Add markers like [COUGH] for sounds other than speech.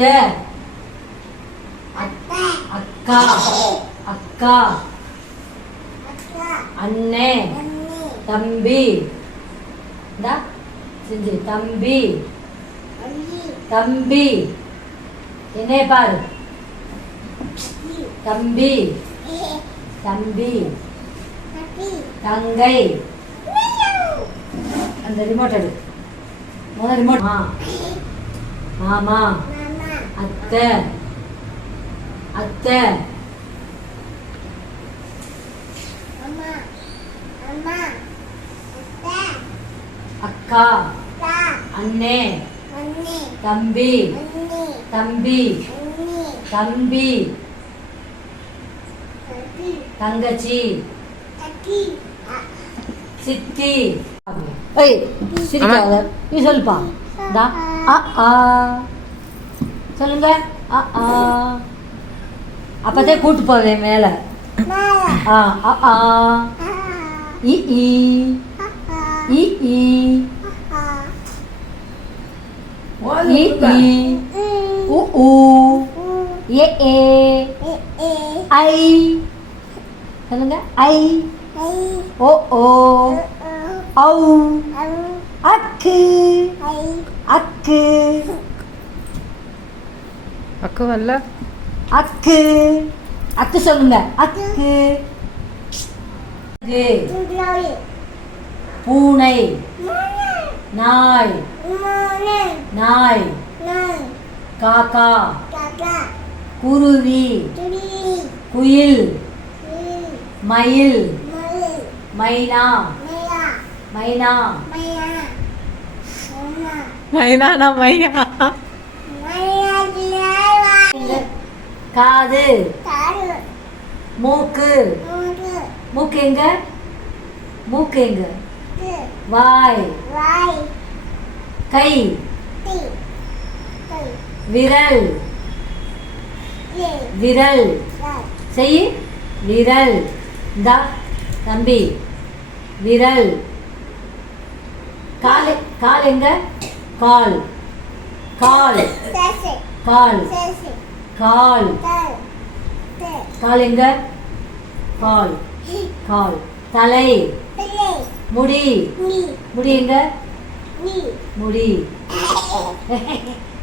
அத்தை. அக்கா. அக்கா. அண்ணே. தம்பி. செஞ்சு. தம்பி. தம்பி. என்ன பாரு. தம்பி. தம்பி. தங்கை. அந்த ரிமோட் எடு. முதல் ரிமோட் மாமா. அத்தை. அத்தை. அக்கா. அண்ணே. தம்பி. தம்பி. தம்பி. தங்கச்சி. சித்தி. ஏய் சிரிக்காத. நீ சொல்லுப்பா. ஆ. சொல்லுங்க. அ ஆ. அப்பதே கூட்டு போவேன் மேல. ஆ ஆ இ ஈ இ ஈ இ ஈ உ ஊ ஏ ஏ. ஐ. சொல்லுங்க. ஐ. ஓ ஓ. ஔ. அக்கு. அக்கு. அக்கு வரல அக்கு. அக்கு சொல்லுங்க. அக்கு. இது. பூனை. நாய். நாய். காக்கா. குருவி. குயில். மயில். மைனா. மைனா. மைனானா மையா? காது. மூக்கு. மூக்கு. எங்க? மூக்கு எங்க? வாய். கை. விரல். விரல். செய். விரல். இந்தா தம்பி. விரல். கால் கால் எங்க? கால். கால். கால். கால். கால் எங்க? கால். கால். தலை. முடி. முடி. எங்க? முடி. [LAUGHS]